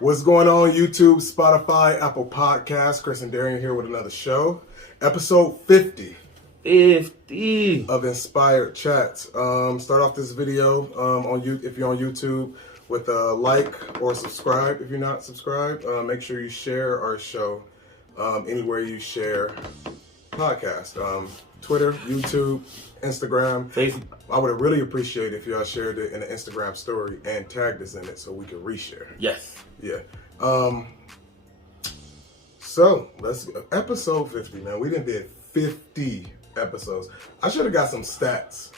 What's going on, YouTube, Spotify, Apple Podcasts? Chris and Darion here with another show. Episode 50 of Inspired Chats. Start off this video if you're on YouTube with a like or subscribe. If you're not subscribed, make sure you share our show anywhere you share podcasts. Twitter, YouTube, Instagram, Facebook. I would really appreciate if y'all shared it in an Instagram story and tagged us in it so we can reshare. Yes. Yeah. So let's episode 50, man. We done did 50 episodes. I should have got some stats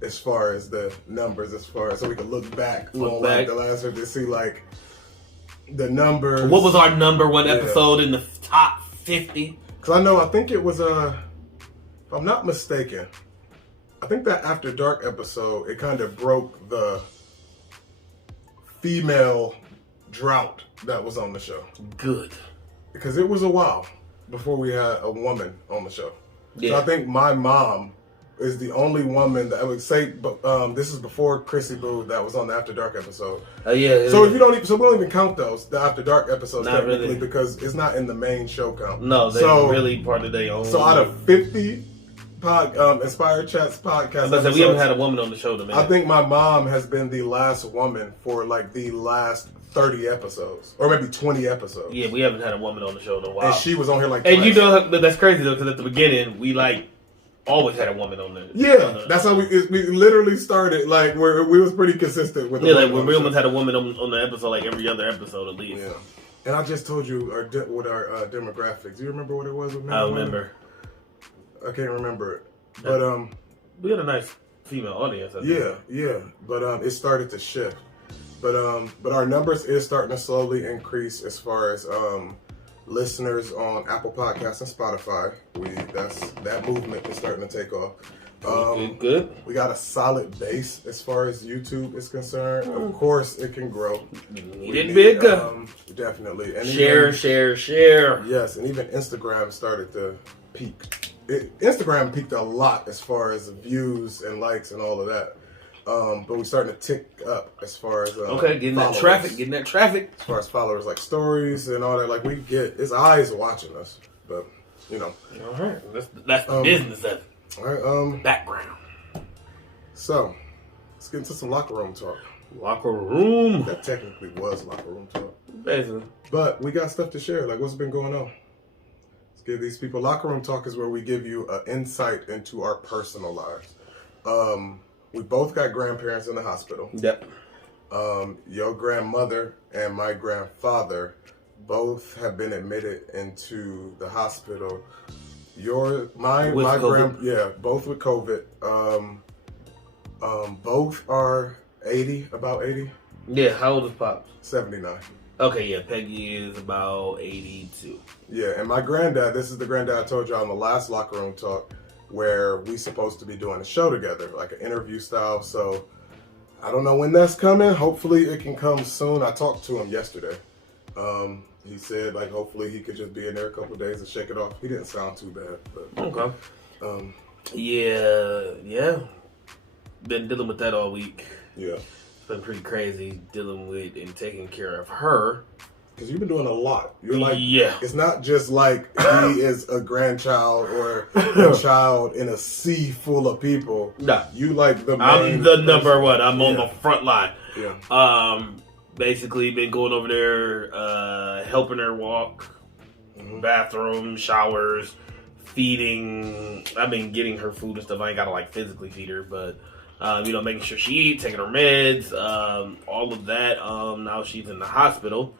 as far as the numbers, so we can look back like the last 50 to see like the numbers. What was our number one episode in the top 50? Because I think it was if I'm not mistaken, I think that After Dark episode, it kind of broke the female drought that was on the show. Good. Because it was a while before we had a woman on the show. Yeah. So I think my mom is the only woman that I would say, but this is before Chrissy Boo that was on the After Dark episode. Yeah. So if you don't, we don't even count those, the After Dark episodes Not technically, really. because it's not in the main show count. No, they're really part of their own. So out of 50 Inspired Chats podcasts, we haven't had a woman on the show to me. I think my mom has been the last woman for like the last 30 episodes, or maybe 20 episodes. Yeah, we haven't had a woman on the show in a while. And she was on here like and twice. you know, but that's crazy though, because at the beginning we like always had a woman on there. Yeah, that's how we literally started. Like we was pretty consistent with. Yeah, like we almost had a woman on the episode, like every other episode at least. Yeah, and I just told you what our demographics. Do you remember what it was? With I remember. I can't remember it, but we had a nice female audience. Yeah, but it started to shift. But our numbers is starting to slowly increase as far as listeners on Apple Podcasts and Spotify. That movement is starting to take off. Good. We got a solid base as far as YouTube is concerned. Of course, it can grow. Need it bigger. Definitely. And share. Yes, and even Instagram started to peak. Instagram peaked a lot as far as views and likes and all of that. But we're starting to tick up as far as getting followers. that traffic. As far as followers, like stories and all that, like it's eyes watching us. But you know, all right, that's the business of it. All right, background. So let's get into some locker room talk. Locker room. That technically was locker room talk, basically. But we got stuff to share. Like what's been going on. Let's give these people locker room talk is where we give you an insight into our personal lives. We both got grandparents in the hospital. Yep. Your grandmother and my grandfather both have been admitted into the hospital. Both with COVID. Both are 80, about 80. Yeah, how old is Pops? 79. Okay, yeah, Peggy is about 82. Yeah, and my granddad, this is the granddad I told you on the last locker room talk, where we supposed to be doing a show together, like an interview style. So I don't know when that's coming. Hopefully it can come soon. I talked to him yesterday. He said like hopefully he could just be in there a couple of days and shake it off. He didn't sound too bad, but okay. Yeah. Been dealing with that all week. Yeah. It's been pretty crazy dealing with and taking care of her. Because you've been doing a lot. You're like, yeah. It's not just like he is a grandchild or a child in a sea full of people. Nah. You like the main I'm the number person. one. I'm on the front line. Yeah. Basically been going over there, helping her walk, bathroom, showers, feeding. I've been getting her food and stuff. I ain't gotta like physically feed her, but making sure she eats, taking her meds, all of that. Now she's in the hospital.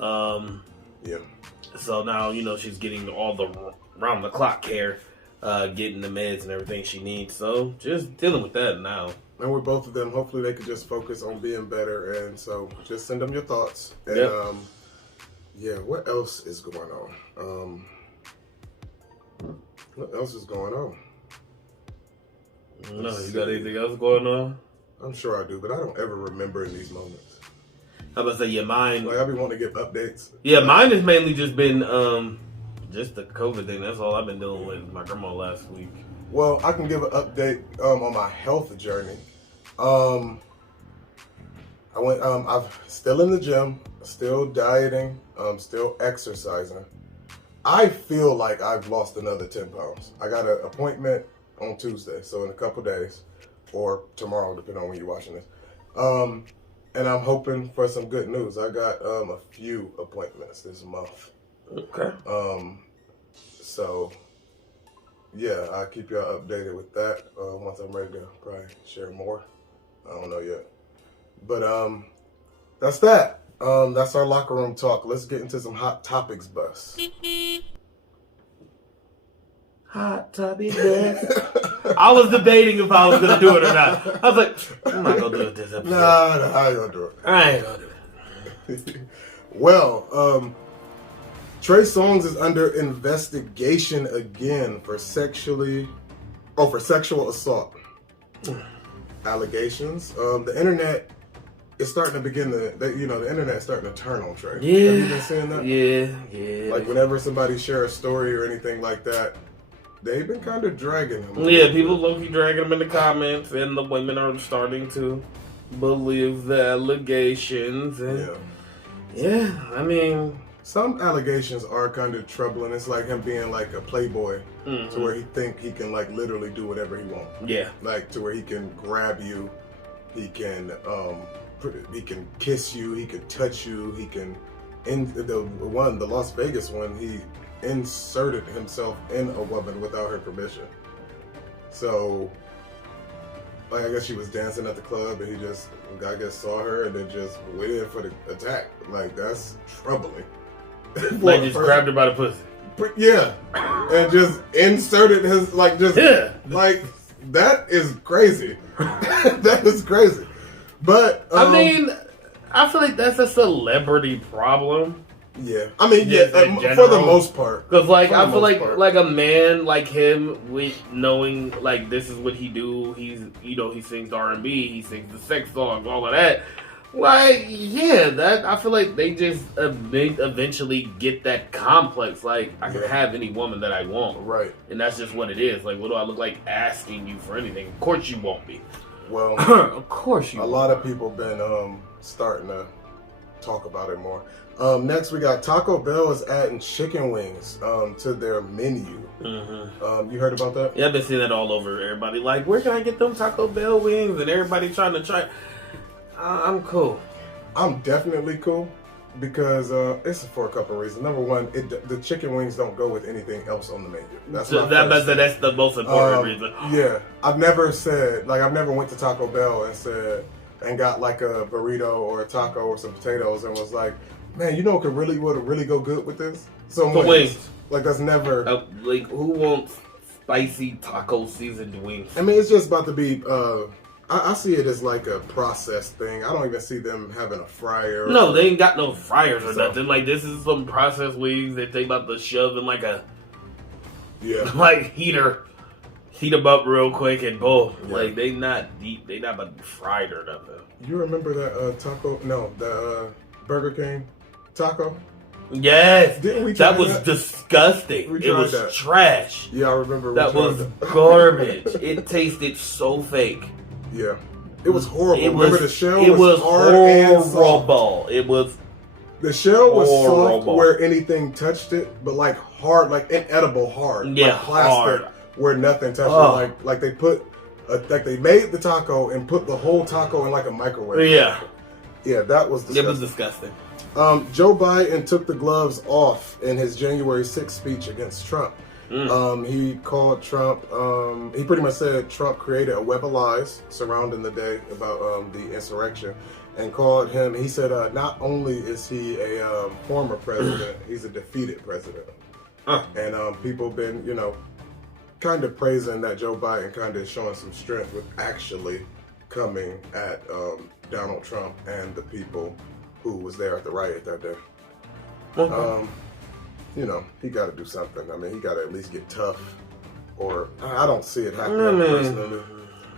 Yeah. So now, she's getting all the round the clock care, getting the meds and everything she needs. So just dealing with that now. And with both of them, hopefully they could just focus on being better. And so just send them your thoughts. And what else is going on? What else is going on? No, you got anything else going on? I'm sure I do, but I don't ever remember in these moments. I was about to say, mine. Like, I be wanting to give updates. Yeah, mine has mainly just been just the COVID thing. That's all I've been dealing with my grandma last week. Well, I can give an update on my health journey. I'm still in the gym. Still dieting. Still exercising. I feel like I've lost another 10 pounds. I got an appointment on Tuesday, so in a couple days, or tomorrow, depending on when you're watching this. And I'm hoping for some good news. I got a few appointments this month. Okay. So, yeah, I'll keep y'all updated with that once I'm ready to probably share more. I don't know yet. But that's that. That's our locker room talk. Let's get into some hot topics, Bus. Hot topic bus. I was debating if I was going to do it or not. I was like, I'm not going to do it this episode. Nah, I ain't going to do it. I ain't going to do it. Well, Trey Songz is under investigation again for sexual assault allegations. The internet is starting to begin the internet's starting to turn on Trey. Yeah. Have you been seeing that? Yeah. Like whenever somebody shares a story or anything like that, they've been kind of dragging him. Yeah, people low-key dragging him in the comments, and the women are starting to believe the allegations. And yeah, I mean, some allegations are kind of troubling. It's like him being like a playboy, to where he think he can like literally do whatever he wants. Yeah, like to where he can grab you, he can kiss you, he can touch you, he can. In the Las Vegas one, he inserted himself in a woman without her permission. So, like, I guess she was dancing at the club and he just, I guess, saw her and then just went in for the attack. Like, that's troubling. Like, just grabbed her by the pussy. Yeah. And just inserted his, like, just, like, that is crazy. That is crazy. But, I mean, I feel like that's a celebrity problem. Yeah, I mean, for the most part. Because, like, I feel like a man like him, with knowing, like, this is what he do, he sings R&B, he sings the sex songs, all of that. Like, yeah, I feel like they just eventually get that complex. Like, I can have any woman that I want. Right. And that's just what it is. Like, what do I look like asking you for anything? Of course you won't be. Well, of course you won't. A lot of people been starting to talk about it more. Next, we got Taco Bell is adding chicken wings to their menu. You heard about that? Yeah, I've been seeing that all over. Everybody like, where can I get them Taco Bell wings? And everybody trying to try. I'm cool. I'm definitely cool because it's for a couple of reasons. Number one, the chicken wings don't go with anything else on the menu. That's the most important reason. Yeah, I've never went to Taco Bell and got like a burrito or a taco or some potatoes and was like, man, you know what would really go good with this? Some wings. Like, that's never... like, who wants spicy taco seasoned wings? I mean, it's just about to be... I see it as like a processed thing. I don't even see them having a fryer. No, they ain't got no fryers or nothing. Like, this is some processed wings that they about to shove in like a... Yeah. Like, heat them up real quick and boom. Yeah. Like, they not deep. They not about to be fried or nothing. You remember that the Burger King taco? Yes. Didn't we try that? Was disgusting. It was trash. Yeah, I remember. That was garbage. It tasted so fake. Yeah. It was horrible. Remember the shell was hard and soft. The shell was soft where anything touched it, but like hard, like inedible hard. Yeah, like plastic hard. Where nothing touched it. Like they put, they made the taco and put the whole taco in like a microwave. Yeah. Yeah, that was disgusting. It was disgusting. Joe Biden took the gloves off in his January 6th speech against Trump. He called Trump, he pretty much said Trump created a web of lies surrounding the day about the insurrection and called him, he said not only is he a former president, he's a defeated president. And people been, kind of praising that Joe Biden kind of showing some strength with actually coming at Donald Trump and the people who was there at the riot that day. He got to do something. I mean, he got to at least get tough, or I don't see it happening personally.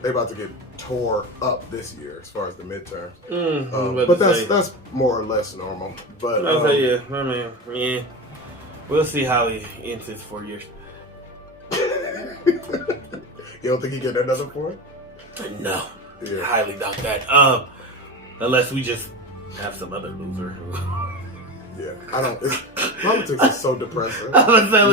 They about to get tore up this year as far as the midterms. But that's more or less normal. But we'll see how he ends his 4 years. You don't think he get another 4? No, highly doubt that. Unless we just Have some other loser. Yeah, I don't. Politics is so depressing. I was saying,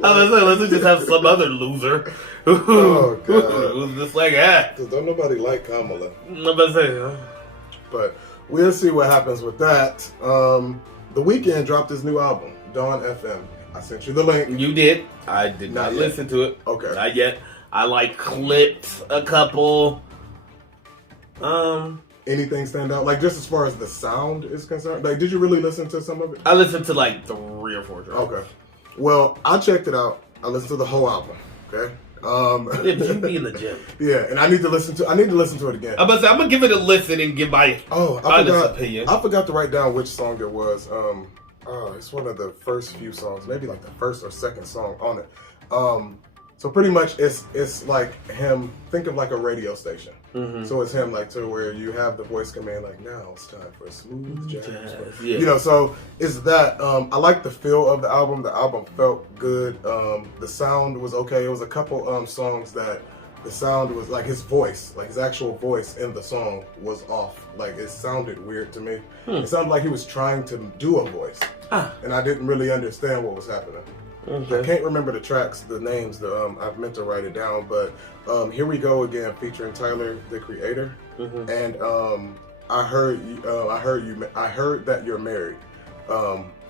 let's just have some other loser. Oh God, who's just like that? Because don't nobody like Kamala. I'm about to say, But we'll see what happens with that. The Weeknd dropped his new album, Dawn FM. I sent you the link. You did. I did not listen to it. Okay. Not yet. I clipped a couple. Anything stand out? Like, just as far as the sound is concerned? Like, did you really listen to some of it? I listened to 3 or 4 tracks. Okay. Well, I checked it out. I listened to the whole album. Okay. Yeah, but you be in the gym. Yeah, and I need to listen to it again. I'm about to say, I'm gonna give it a listen and give my honest opinion. I forgot to write down which song it was. It's one of the first few songs, maybe the first or second song on it. So pretty much it's like him, think of like a radio station. Mm-hmm. So it's him to where you have the voice come in now it's time for a smooth jazz. Yeah. So it's that. I like the feel of the album. The album felt good. The sound was okay. It was a couple songs that the sound was his voice, his actual voice in the song was off. It sounded weird to me. It sounded like he was trying to do a voice. And I didn't really understand what was happening. Okay. I can't remember the tracks, the names. I've meant to write it down, but Here We Go Again featuring Tyler, the Creator, and I heard that you're married,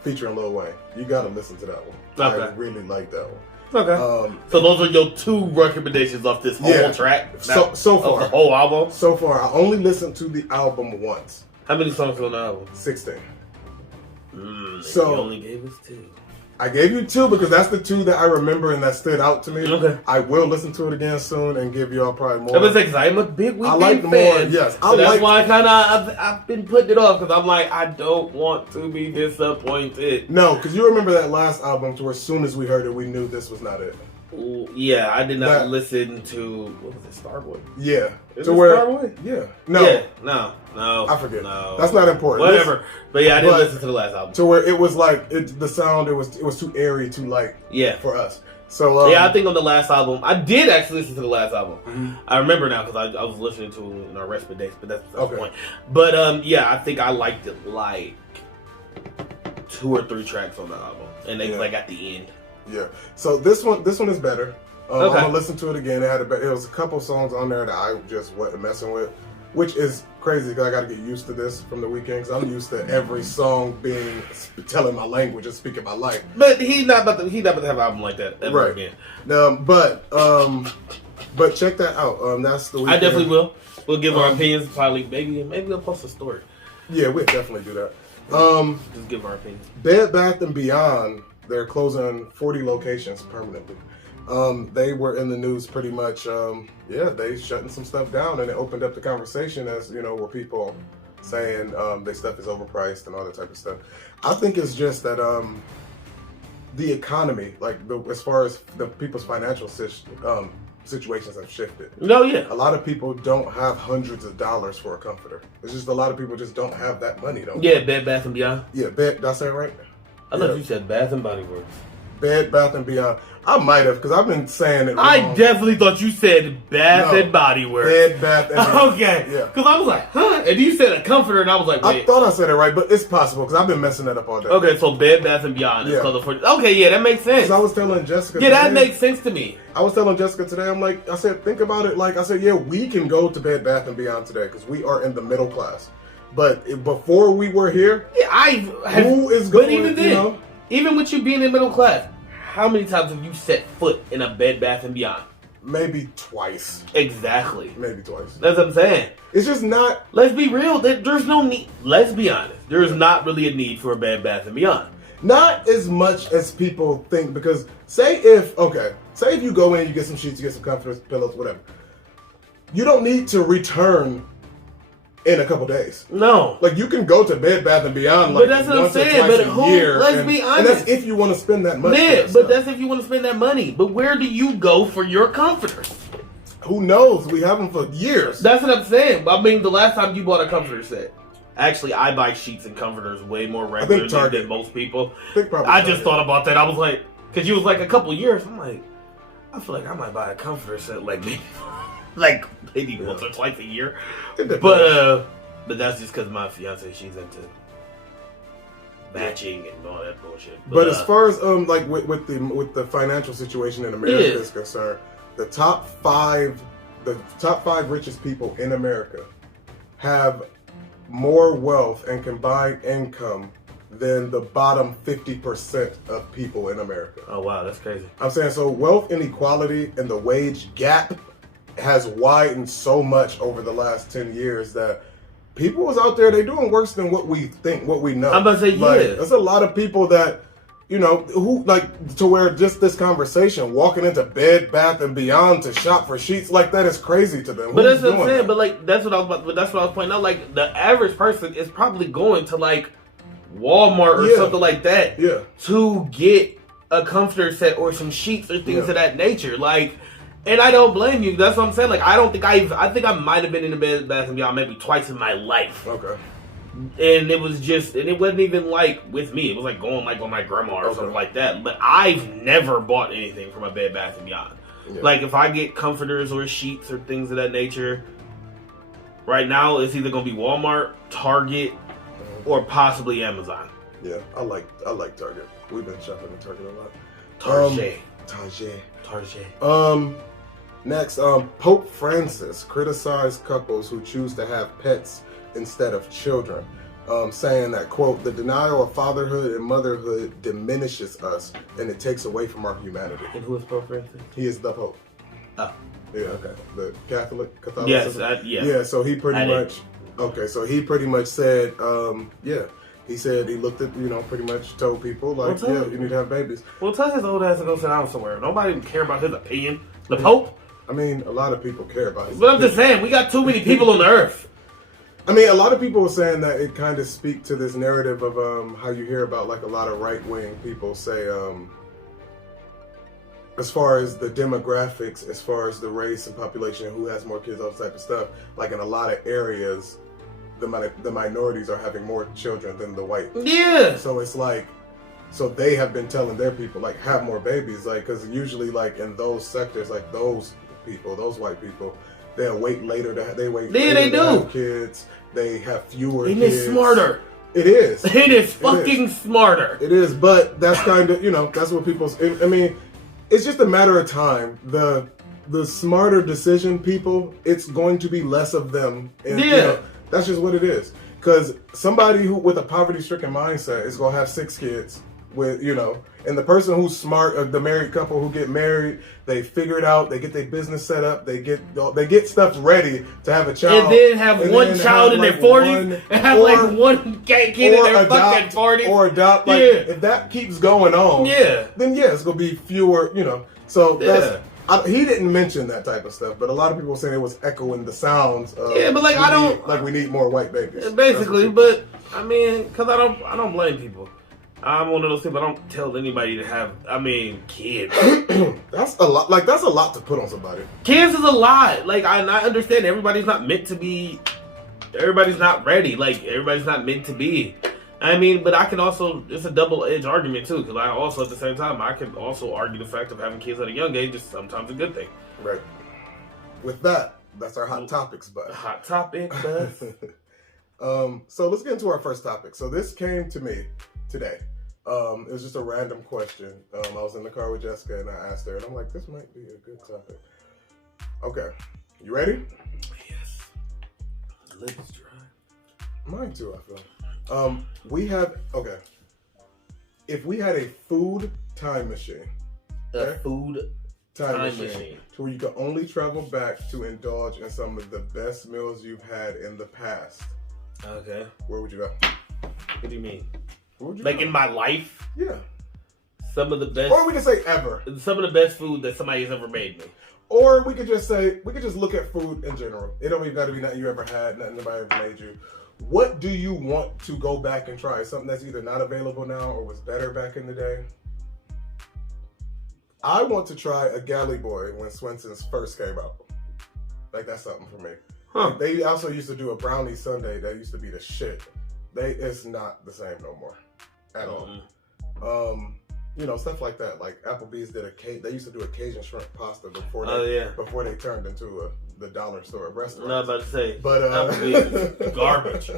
featuring Lil Wayne. You got to listen to that one. Okay. I really like that one. Okay. So those are your 2 recommendations off this whole track. So far, the whole album. So far, I only listened to the album once. How many songs are on the album? 16. So you only gave us 2. I gave you 2 because that's the 2 that I remember and that stood out to me. Okay. I will listen to it again soon and give y'all probably more. I was because I'm a big Weeknd fan. I like more, yes. That's why I've been putting it off because I'm I don't want to be disappointed. No, because you remember that last album to where as soon as we heard it, we knew this was not it. Yeah, I did not listen to, what was it, Starboy? Yeah. Starboy? Yeah. No. Yeah, no. I forget. No. That's not important. Whatever. But yeah, I didn't listen to the last album. To where it was the sound, it was too airy, too light for us. So yeah, I think on the last album, I did actually listen to the last album. Mm-hmm. I remember now because I was listening to it in our respite days, but that's the point. But yeah, I think I liked it 2 or 3 tracks on the album. And they at the end. Yeah. So this one is better. I'm gonna listen to it again. It was a couple songs on there that I just wasn't messing with, which is crazy because I got to get used to this from the Weeknd because I'm used to every song being telling my language and speaking my life. But he's not about to have an album like that ever again. But check that out. That's the Weeknd. I definitely will. We'll give our opinions. Probably maybe we'll post a story. Yeah, we'll definitely do that. Just give our opinions. Bed Bath & Beyond. They're closing 40 locations permanently. They were in the news pretty much. They shutting some stuff down, and it opened up the conversation as where people saying their stuff is overpriced and all that type of stuff. I think it's just that the economy, as far as the people's financial situations have shifted. No, yeah. A lot of people don't have hundreds of dollars for a comforter. It's just a lot of people just don't have that money. Bed Bath & Beyond. Yeah, did I say it right? I thought you said Bath and Body Works. Bed Bath & Beyond. I might have, because I've been saying it wrong. I definitely thought you said Bath and Body Works. Bed Bath & Beyond. Okay. Yeah. Because I was like, huh? And you said a comforter, and I was like, wait. I thought I said it right, but it's possible, because I've been messing that up all day. Okay, so Bed Bath & Beyond is called the 40. Okay, yeah, that makes sense. Because I was telling Jessica today, that makes sense to me. I was telling Jessica today, I said, think about it. I said, yeah, we can go to Bed Bath & Beyond today, because we are in the middle class. But before we were here, who is going, but even then, even with you being in middle class, how many times have you set foot in a Bed Bath & Beyond? Maybe twice. Exactly. Maybe twice. That's what I'm saying. It's just not... Let's be real. There's no need. Let's be honest. There's not really a need for a Bed Bath & Beyond. Not as much as people think, because say if you go in, you get some sheets, you get some comforters, pillows, whatever. You don't need to return in a couple days. No. You can go to Bed Bath & Beyond but that's what I'm saying. But let's be honest. And that's if you want to spend that money. Yeah, but that's if you want to spend that money. But where do you go for your comforters? Who knows? We have them for years. That's what I'm saying. I mean, the last time you bought a comforter set. Actually, I buy sheets and comforters way more regularly than most people. I just thought about that. I was like, because you was like a couple years. I'm like, I feel like I might buy a comforter set maybe once or twice a year. But But that's just because my fiance, she's into matching and all that bullshit. But as far as like with the financial situation in America is concerned, the top five richest people in America have more wealth and combined income than the bottom 50% of people in America. Oh wow, that's crazy. I'm saying, so wealth inequality and the wage gap has widened so much over the last 10 years that people was out there, they doing worse than what we think, what we know. I'm about to say, like, there's a lot of people that, you know, who like to where just this conversation, walking into Bed Bath and Beyond to shop for sheets, like that is crazy to them. But that's what I'm saying. But like that's what I was pointing out. Like the average person is probably going to like Walmart or something like that to get a comforter set or some sheets or things of that nature. Like, and I don't blame you. That's what I'm saying. Like, I think I might have been in the Bed Bath and Beyond maybe twice in my life. Okay. And it was just, and it wasn't even like with me. It was like going like on my grandma or something like that. But I've never bought anything from a Bed Bath and Beyond. Yeah. Like if I get comforters or sheets or things of that nature, right now it's either gonna be Walmart, Target, or possibly Amazon. Yeah, I like Target. We've been shopping at Target a lot. Target. Next, Pope Francis criticized couples who choose to have pets instead of children, saying that, quote, the denial of fatherhood and motherhood diminishes us and it takes away from our humanity. And who is Pope Francis? He is the Pope. Oh. Yeah, okay. The Catholicism? Yes, Yeah, so he pretty much said, he said he looked at, pretty much told people, like, you need to have babies. Well, tell his old ass to go sit down somewhere. Nobody even care about his opinion. The Pope? I mean, a lot of people care about his But I'm just saying, we got too many people on the earth. I mean, a lot of people were saying that it kind of speaks to this narrative of how you hear about, like, a lot of right-wing people say, as far as the demographics, as far as the race and population, who has more kids, all this type of stuff, like in a lot of areas, the minorities are having more children than the white. Yeah. So it's like, so they have been telling their people, like, have more babies, like, because usually, like, in those sectors, like, those people, those white people, they'll wait later to have kids. They have fewer kids. It's smarter. It is. It is fucking smarter. It is, but that's kind of, that's what people, I mean, it's just a matter of time. The smarter decision people, it's going to be less of them. And, that's just what it is. Because somebody who with a poverty-stricken mindset is going to have 6 kids with, and the person who's smart, the married couple who get married, they figure it out, they get their business set up, they get stuff ready to have a child. And then have one child in their 40s and have like one kid in their fucking 40s. Or adopt, like, if that keeps going on, then it's going to be fewer, So that's... he didn't mention that type of stuff, but a lot of people saying it was echoing the sounds of but like we need more white babies. Basically, but I mean, because I don't blame people. I'm one of those people. I don't tell anybody to have. I mean, kids. That's a lot. Like that's a lot to put on somebody. Kids is a lot. Like I understand everybody's not meant to be. Everybody's not ready. Like everybody's not meant to be. I mean, but I can also, it's a double-edged argument too, because I also, at the same time, I can also argue the fact of having kids at a young age is sometimes a good thing. Right. With that, that's our hot topics, bud. Hot topic, bud. So let's get into our first topic. So this came to me today. It was just a random question. I was in the car with Jessica and I asked her, and I'm like, this might be a good topic. Okay. You ready? Yes. Lips dry. Mine too, I feel. If we had a food time machine. A food time machine. To where you could only travel back to indulge in some of the best meals you've had in the past. Okay. Where would you go? What do you mean? Where would you go? In my life? Yeah. Some of the best. Or we could say ever. Some of the best food that somebody has ever made me. Or we could just look at food in general. It don't even got to be nothing you ever had, nothing nobody ever made you. What do you want to go back and try? Something that's either not available now or was better back in the day? I want to try a Galley Boy when Swenson's first came out. Like, that's something for me. Huh. They also used to do a brownie sundae that used to be the shit. It's not the same no more. At all. stuff like that. Like Applebee's did they used to do a Cajun shrimp pasta before they turned into the dollar store restaurant. Not about to say, but Applebee's is garbage.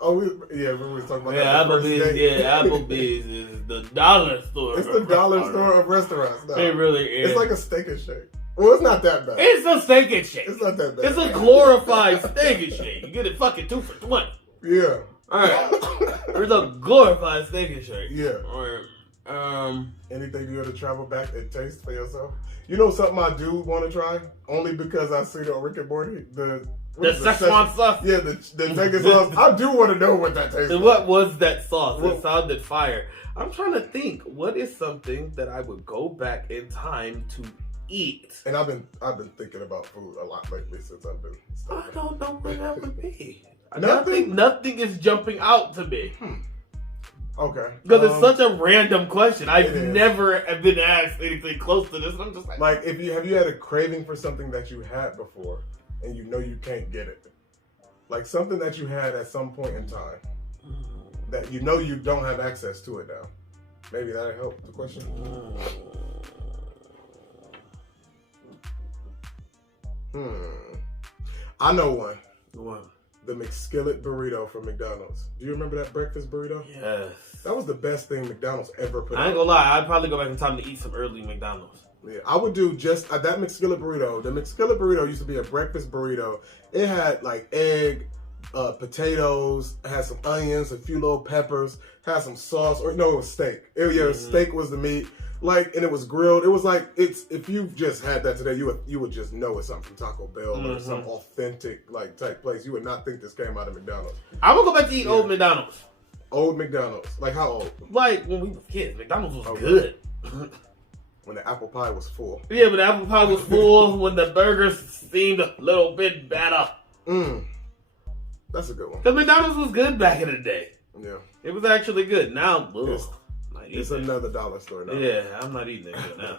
Oh, we were talking about that. Applebee's is the dollar store. It's the dollar store of restaurants. No. It really is. It's like a Steak and Shake. Well, it's not that bad. It's a Steak and Shake. It's not that bad. It's a glorified Steak and Shake. You get it fucking 2 for $20. Yeah. All right. There's a glorified Steak and Shake. Yeah. All right. Anything you ever travel back and taste for yourself? You know something I do want to try? Only because I seen it on Rick and Morty. The Szechuan sauce? Yeah, the Vegas sauce. I do want to know what that tastes like. What was that sauce? It sounded fire. I'm trying to think. What is something that I would go back in time to eat? And I've been thinking about food a lot lately since I've been studying. I don't know what that would be. Nothing? Nothing is jumping out to me. Okay. Because it's such a random question. I've never been asked anything close to this. I'm just like, have you had a craving for something that you had before and you know you can't get it? Like something that you had at some point in time that you know you don't have access to it now. Maybe that'll help the question. I know one. What? The McSkillet burrito from McDonald's. Do you remember that breakfast burrito? Yes. That was the best thing McDonald's ever put out. I ain't gonna lie, I'd probably go back in time to eat some early McDonald's. Yeah, I would do just that McSkillet burrito. The McSkillet burrito used to be a breakfast burrito. It had like egg, potatoes, had some onions, a few little peppers, had some sauce, it was steak. Steak was the meat. Like, and it was grilled. It was like, if you just had that today, you would just know it's something from Taco Bell or some authentic like type place. You would not think this came out of McDonald's. I'm gonna go back to eat old McDonald's. Old McDonald's. Like how old? Like when we were kids, McDonald's was good. When the apple pie was full. Yeah, when the apple pie was full, when the burgers seemed a little bit better. That's a good one. Because McDonald's was good back in the day. Yeah. It was actually good. Now, it's another dollar store now. Yeah, I'm not eating that shit now.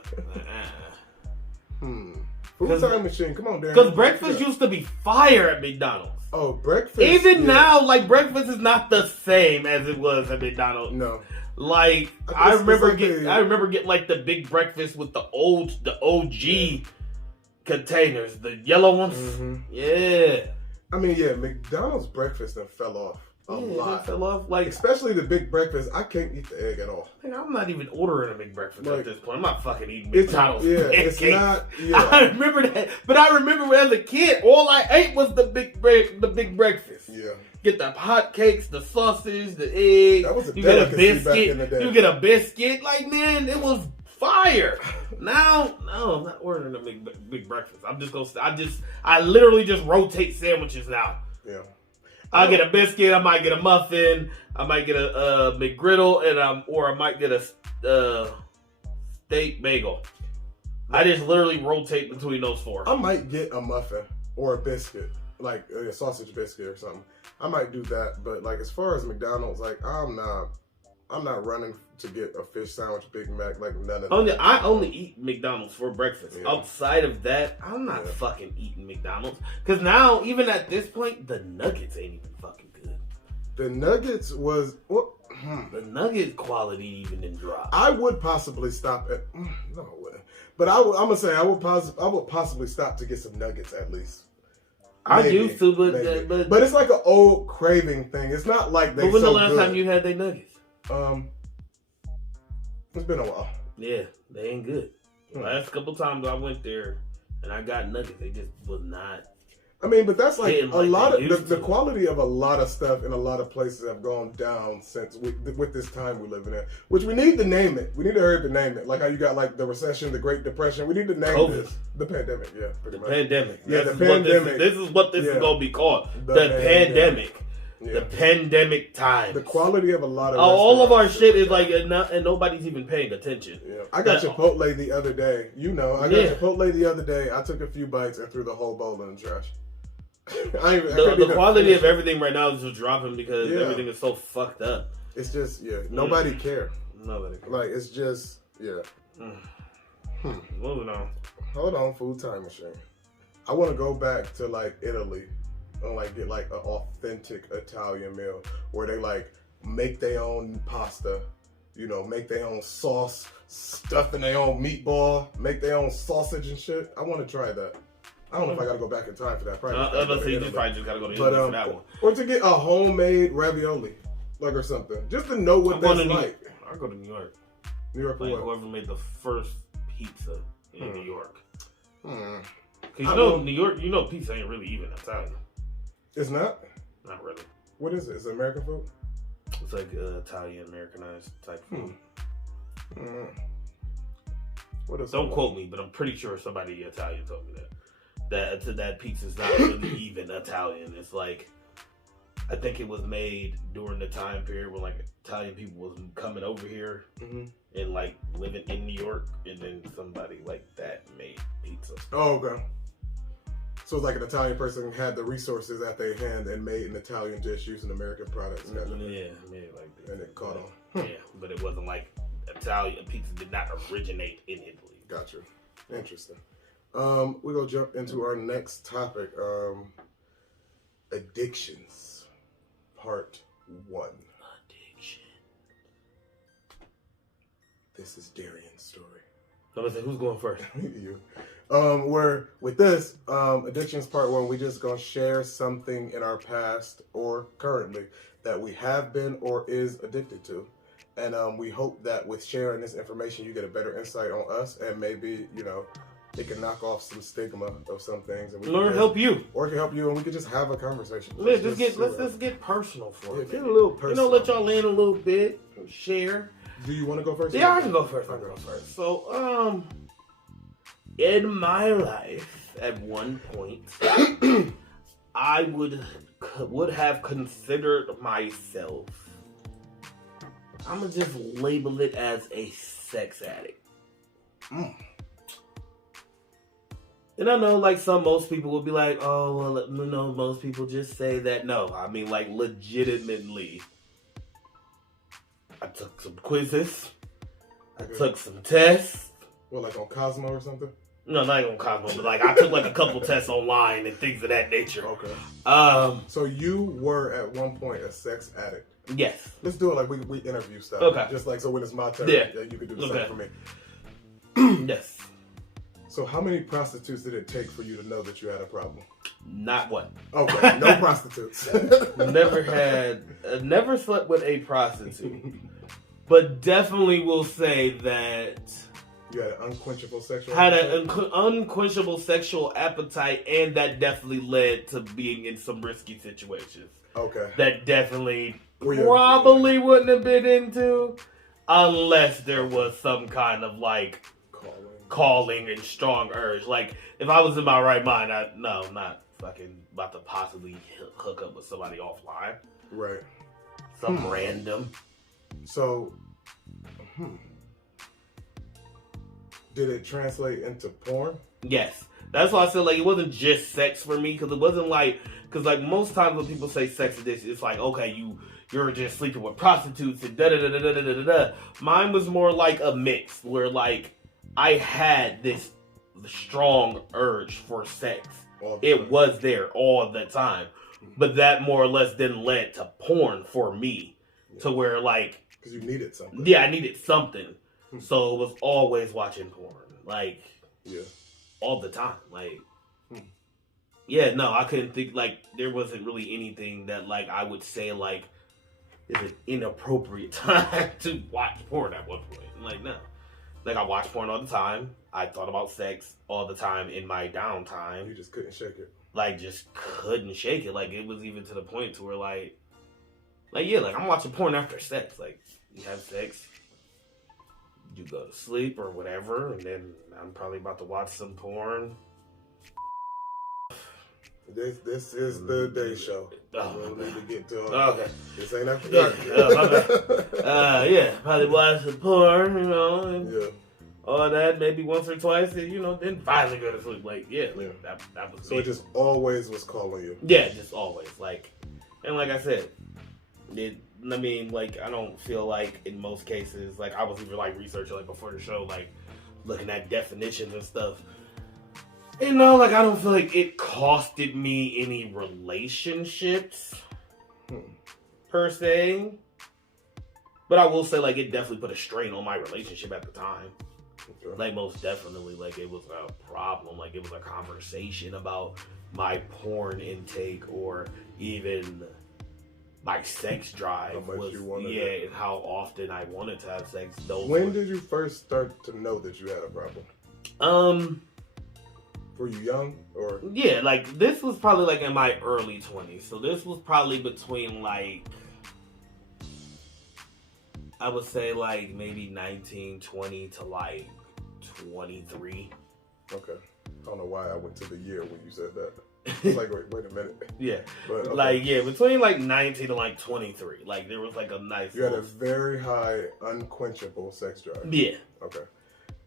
Food time machine. Come on, Darion. Because breakfast used to be fire at McDonald's. Oh, breakfast. Even now, like, breakfast is not the same as it was at McDonald's. No. Like, I remember getting like the big breakfast with the OG containers, the yellow ones. Yeah. I mean, McDonald's breakfast then fell off a lot. It fell off, like, especially the big breakfast. I can't eat the egg at all. Like, I'm not even ordering a big breakfast at this point. I'm not fucking eating McDonald's. It's not. Yeah. I remember that, but I remember as a kid, all I ate was the big breakfast. Yeah. Get the hot cakes, the sausage, the egg. That was a you get a delicacy back biscuit. in the day. You get a biscuit. Like, man, it was fire. Now, no, I'm not ordering a big breakfast. I'm just gonna. I literally just rotate sandwiches now. Yeah. I'll get a biscuit. I might get a muffin. I might get a McGriddle, or I might get a steak bagel. I just literally rotate between those four. I might get a muffin or a biscuit, like a sausage biscuit or something. I might do that, but like as far as McDonald's, like I'm not running to get a fish sandwich, Big Mac, like none of that. I only eat McDonald's for breakfast. Yeah. Outside of that, I'm not fucking eating McDonald's. Because now, even at this point, the nuggets ain't even fucking good. The nuggets was... The nugget quality even didn't drop. I would possibly stop at... No, I wouldn't. But I'm going to say I would possibly stop to get some nuggets at least. I used to, but it's like an old craving thing. It's not like they. But when the last time you had their nuggets? It's been a while. Yeah, they ain't good. The last couple times I went there and I got nuggets, they just was not. I mean, but that's like a lot of the quality of a lot of stuff in a lot of places have gone down since with this time we're living in. Which we need to name it. We need to hurry to name it. Like how you got like the recession, the Great Depression. We need to name this the pandemic. Yeah, pretty much. Pandemic. Yeah, the pandemic. This is what this is gonna be called. The pandemic. Yeah. The pandemic time. The quality of a lot of all of our shit is like, and nobody's even paying attention. Yeah. I got Chipotle the other day. I got Chipotle the other day. I took a few bites and threw the whole bowl in the trash. The quality of everything right now is just dropping because everything is so fucked up. It's just nobody care. Nobody care. Like it's just Moving on. Hold on, food time machine. I want to go back to like Italy and like get like an authentic Italian meal where they like make their own pasta make their own sauce, stuff in their own meatball, make their own sausage and shit. I want to try that. I don't know if I got to go back in time for that. Probably you probably just got to go to Italy for that one. Or to get a homemade ravioli, or something. Just to know what that's like. I'll go to New York. New York for what? Whoever made the first pizza in New York. Because New York, pizza ain't really even Italian. It's not? Not really. What is it? Is it American food? It's like Italian, Americanized type food. What else? Don't quote me, but I'm pretty sure somebody Italian told me that pizza's not really even Italian. It's like, I think it was made during the time period when like Italian people was coming over here and like living in New York, and then somebody like that made pizza. Oh, okay. So it's like an Italian person had the resources at their hand and made an Italian dish using American products. Yeah, made it like that. And it caught on. Yeah, but it wasn't like Italian pizza did not originate in Italy. Gotcha. Interesting. We're gonna jump into our next topic. Addictions. Part 1. Addiction. This is Darion's story. So let's say, who's going first? You. Where with this, addictions part 1, we just gonna share something in our past or currently that we have been or is addicted to. And we hope that with sharing this information, you get a better insight on us, and maybe, it can knock off some stigma of some things. And Or help you. Or it can help you, and we could just have a conversation. Let's just get personal for it. Get a little personal. Let y'all in a little bit, share. Do you want to go first? Yeah, I can go first. So, in my life, at one point, I would have considered myself, I'm gonna just label it as a sex addict. And I know, like, most people will be like, oh, well, most people just say that. No, I mean, like, legitimately, I took some quizzes. I took some tests. Well, like on Cosmo or something? No, not on Cosmo, but like I took like a couple tests online and things of that nature. Okay. So you were at one point a sex addict. Yes. Let's do it like we interview stuff. Okay. Just like so when it's my turn, you can do the same for me. Yes. So how many prostitutes did it take for you to know that you had a problem? Not one. Okay. No prostitutes. Never slept with a prostitute. But definitely will say that you had an unquenchable sexual unquenchable sexual appetite, and that definitely led to being in some risky situations. Okay. That definitely probably wouldn't have been into unless there was some kind of like calling and strong urge. Like if I was in my right mind, not fucking about to possibly hook up with somebody offline. Right. Some random. So, did it translate into porn? Yes. That's why I said, like, it wasn't just sex for me, because it wasn't like, because, like, most times when people say sex addiction, it's like, okay, you're just sleeping with prostitutes and da-da-da-da-da-da-da-da. Mine was more like a mix, where, like, I had this strong urge for sex. It was there all the time. But that more or less then led to porn for me. To where, like... Because you needed something. Yeah, I needed something. So it was always watching porn. Like... Yeah. All the time. Like... Yeah, no, I couldn't think... Like, there wasn't really anything that, like, I would say, like... Is an inappropriate time to watch porn at one point. Like, no. Like, I watched porn all the time. I thought about sex all the time in my downtime. You just couldn't shake it. Like, just couldn't shake it. Like, it was even to the point to where, like, yeah, like, I'm watching porn after sex. Like, you have sex, you go to sleep or whatever, and then I'm probably about to watch some porn. This is the day show. Oh, we need to get to okay. This ain't after dark. Yeah, probably watch some porn, and yeah. all that, maybe once or twice, and, then finally go to sleep. Like, that was So me. it just always was calling you. Yeah, just always. Like, and like I said, I don't feel like in most cases, like, I was even, like, researching, like, before the show, like, looking at definitions and stuff. And no, like, I don't feel like it costed me any relationships, per se. But I will say, like, it definitely put a strain on my relationship at the time. Okay. Like, most definitely, like, it was a problem. Like, it was a conversation about my porn intake or even my sex drive. How much was, you wanted yeah, and how often I wanted to have sex. When did you first start to know that you had a problem? Were you young or? Yeah, like, this was probably, like, in my early 20s. So this was probably between, like, I would say, like, maybe 19, 20 to, like, 23. Okay. I don't know why I went to the year when you said that. It's like, wait a minute. Yeah. But, okay. Like, yeah, between, like, 19 to, like, 23. Like, there was, like, a nice... You had a very high, unquenchable sex drive. Yeah. Okay.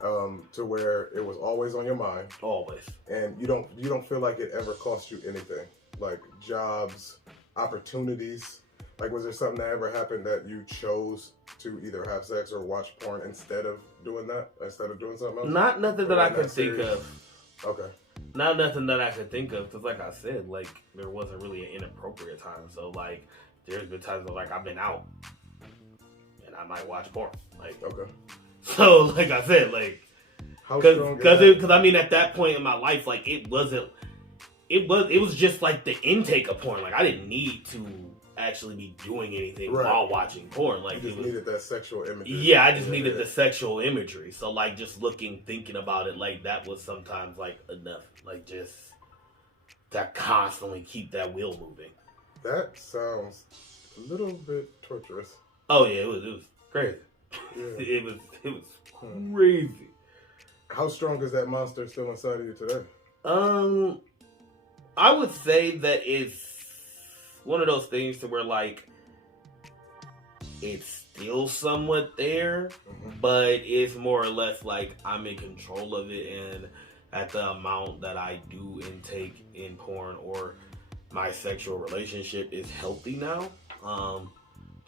To where it was always on your mind. Always. And you don't feel like it ever cost you anything. Like, jobs, opportunities. Like, was there something that ever happened that you chose to either have sex or watch porn instead of doing that? Instead of doing something else? Not nothing that I could think of. Okay. Not nothing that I could think of. Because, like I said, like, there wasn't really an inappropriate time. So, like, there's been times where, like, I've been out. And I might watch porn. Like, okay. So, like I said, like... Because, I mean, at that point in my life, like, it was just, like, the intake of porn. Like, I didn't need to actually be doing anything while watching porn. Like, you just needed that sexual imagery. Yeah, I just needed the sexual imagery. So, like, just thinking about it, like, that was sometimes, like, enough. Like, just to constantly keep that wheel moving. That sounds a little bit torturous. Oh, yeah, it was crazy. Yeah. It was crazy. How strong is that monster still inside of you today? I would say that it's one of those things to where, like, it's still somewhat there, but it's more or less like I'm in control of it, and at the amount that I do intake in porn or my sexual relationship is healthy now.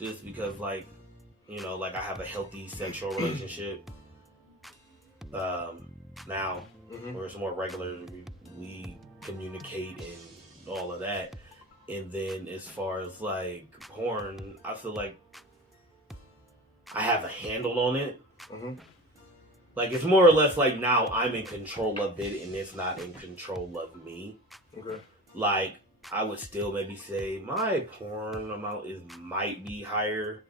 Just because, like, you know, like, I have a healthy sexual relationship now, where it's more regular. We communicate and all of that. And then as far as, like, porn, I feel like I have a handle on it. Like, it's more or less like now I'm in control of it and it's not in control of me. Okay. Like, I would still maybe say my porn amount might be higher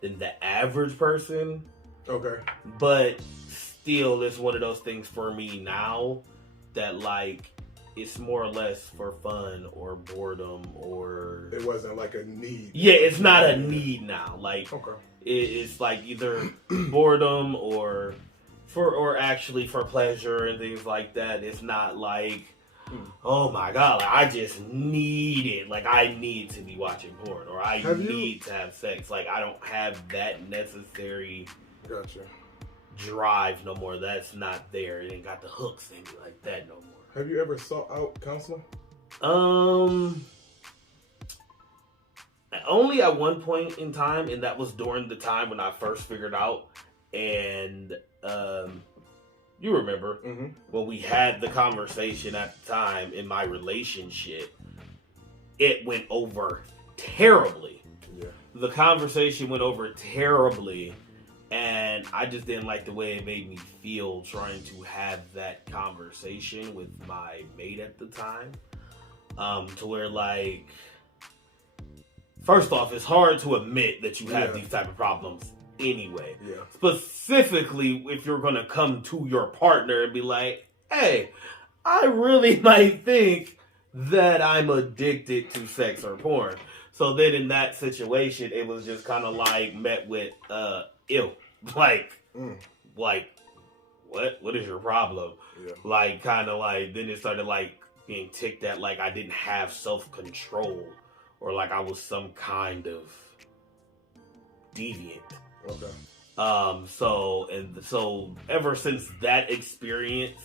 than the average person. Okay. But still, it's one of those things for me now that, like, it's more or less for fun or boredom or... It wasn't like a need. Yeah, it's not a need now. Like, okay. It's like either boredom or actually for pleasure and things like that. It's not like, oh my God, like, I just need it. Like, I need to be watching porn or I need to have sex. Like, I don't have that necessary drive no more. That's not there. It ain't got the hooks in me like that no more. Have you ever sought out counseling? Only at one point in time, and that was during the time when I first figured out. And you remember when we had the conversation at the time in my relationship, it went over terribly. Yeah. The conversation went over terribly. And I just didn't like the way it made me feel trying to have that conversation with my mate at the time. To where, like, first off, it's hard to admit that you have these type of problems anyway. Yeah. Specifically, if you're going to come to your partner and be like, hey, I really might think that I'm addicted to sex or porn. So then in that situation, it was just kind of like met with, ew. Like, what is your problem? Yeah. Like, kind of like, then it started, like, being ticked at, like, I didn't have self-control, or like I was some kind of deviant. Okay. So ever since that experience,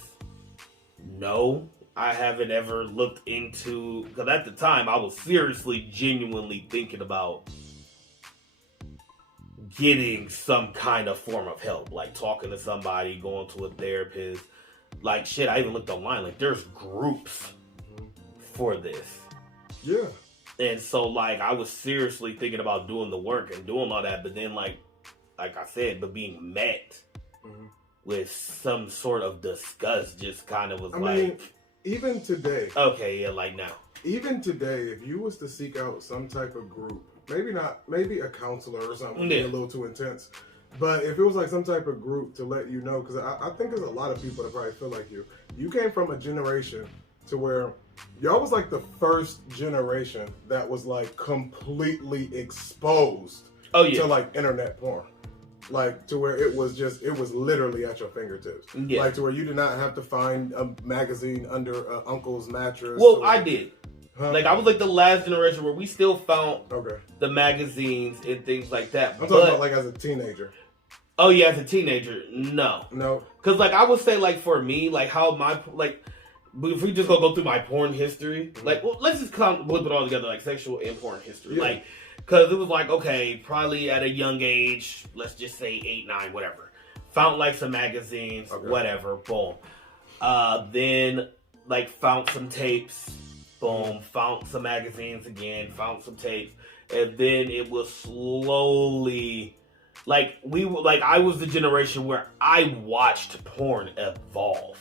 no, I haven't ever looked into, because at the time I was seriously, genuinely thinking about getting some kind of form of help, like talking to somebody, going to a therapist. Like, shit, I even looked online, like, there's groups for this. Yeah. And so, like, I was seriously thinking about doing the work and doing all that, but then, like, like I said, but being met with some sort of disgust just kind of was I mean, even today. Okay, yeah, like now. Even today, if you was to seek out some type of group, maybe a counselor or something would be a little too intense. But if it was like some type of group to let you know, because I think there's a lot of people that probably feel like you came from a generation to where y'all was like the first generation that was like completely exposed to like internet porn. Like to where it was literally at your fingertips. Yeah. Like to where you did not have to find a magazine under uncle's mattress. Well, I did. Huh? Like I was like the last generation where we still found the magazines and things like that. I'm talking about like as a teenager. Oh yeah, as a teenager, no. Because like I would say like for me, like how my like if we just go through my porn history, like well, let's just blip it all together, like sexual and porn history, like because it was like okay, probably at a young age, let's just say 8, 9, whatever. Found like some magazines, whatever, boom. Then like found some tapes. Boom, found some magazines again, found some tapes, and then it was slowly, like I was the generation where I watched porn evolve.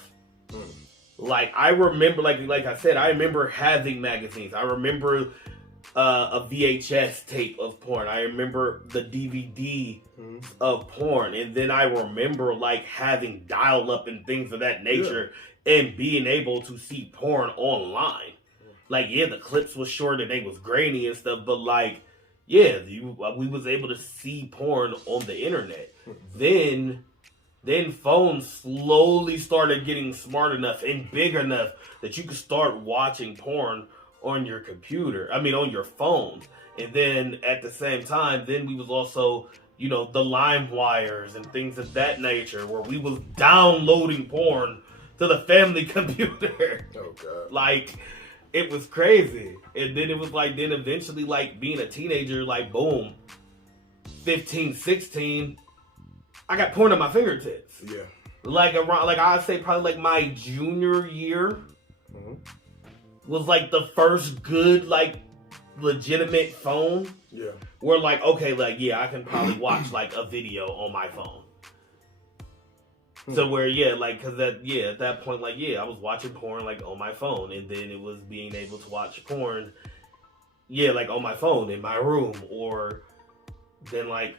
Like I remember, like I said, I remember having magazines. I remember a VHS tape of porn. I remember the DVD of porn, and then I remember like having dial-up and things of that nature, and being able to see porn online. Like, yeah, the clips was short and they was grainy and stuff, but like, yeah, we was able to see porn on the internet. Then phones slowly started getting smart enough and big enough that you could start watching porn on your computer. I mean, on your phone. And then at the same time, then we was also, you know, the LimeWires and things of that nature where we was downloading porn to the family computer. Oh, God. Like... It was crazy. And then it was like, then eventually like being a teenager, like boom, 15, 16, I got porn on my fingertips. Yeah. Like around, like I'd say probably like my junior year was like the first good, like legitimate phone. Yeah. Where like, okay, like, yeah, I can probably watch like a video on my phone. So where, like, cause at that point, like, I was watching porn, like, on my phone, and then it was being able to watch porn, like, on my phone, in my room, or then, like,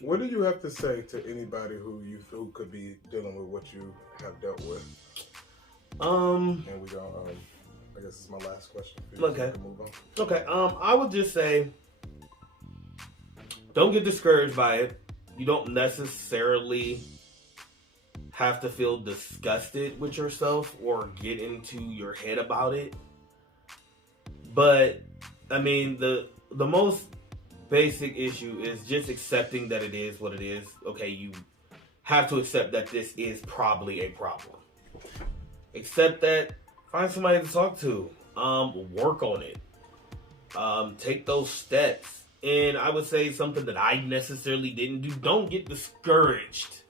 What do you have to say to anybody who you feel could be dealing with what you have dealt with? And we go, I guess this is my last question for you. Okay. So we can move on. Okay, I would just say, don't get discouraged by it. You don't necessarily have to feel disgusted with yourself or get into your head about it. But, I mean, the most basic issue is just accepting that it is what it is. Okay, you have to accept that this is probably a problem. Accept that. Find somebody to talk to. Work on it. Take those steps. And I would say something that I necessarily didn't do. Don't get discouraged